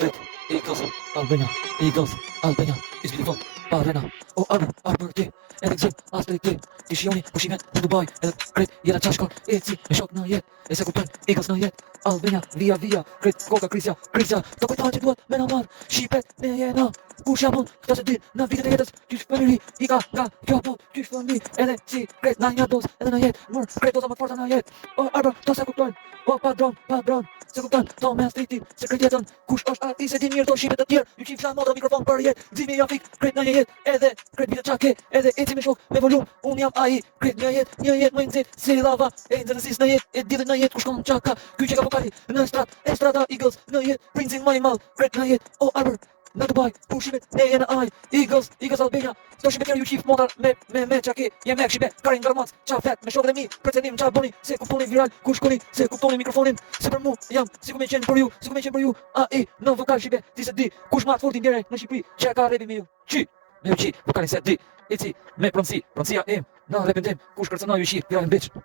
Great Eagles, Albania, Eagles, Albania, is beautiful, Arena, o Arbor ti, edhe gzim, as të ti, ti shioni, pushimet në Dubai, edhe krejt, jena qashkon, e si, me shok në jet, e se kuptojnë, Eagles në jet, Albania, via, krejt, koka, Krisja, të kujtojnë që duhet me në marë, shqipet, ne jena, kush jam unë, këta se din, në vitet e jetës, qysh fëmiri, i ka, kjo po, qysh fëmi, edhe si, krejt, na një dos, edhe në jet, mërë, krejt doza më forta në jet, o Arbor, to se kuptojnë, o padron, se kuptojnë, to me striti, se krejt jetën, kush është arti, se din mirë to shqipet të tjerë, ju qim fshan moda mikrofon për jet, zimi jam fik, krejt në një jet, edhe, krejt vitet qake, edhe eci me shok, me volum, unë jam ai, krejt një jet më nxit, si lava, e nxënësis në jet, e ditët në jet, ku shkon qaka, ky që ka vokali, në Estrada Eagles, në jet, princin më i madh, krejt në jet, o Arbor, në Dubai, pushimet, ne jena ai, Eagles Albania, sto shqipe tjerë ju qif motar me qake, jem me këshipe, karin garmac, qa fet, me shokët e mi, precenim, qa boni, se kuptoni viral, ku shkoni, se kuptoni mikrofonin, se për mu, jam, si ku me qenë për ju, ai, në vokal shqipe, ti se di, kush ma të fortin djere në Shqipëri, që ka repi me ju, me ju vokalin se di, eci, me pronësia im, në repin tim, kush kërcënoj ju qif, pjajnë bitch.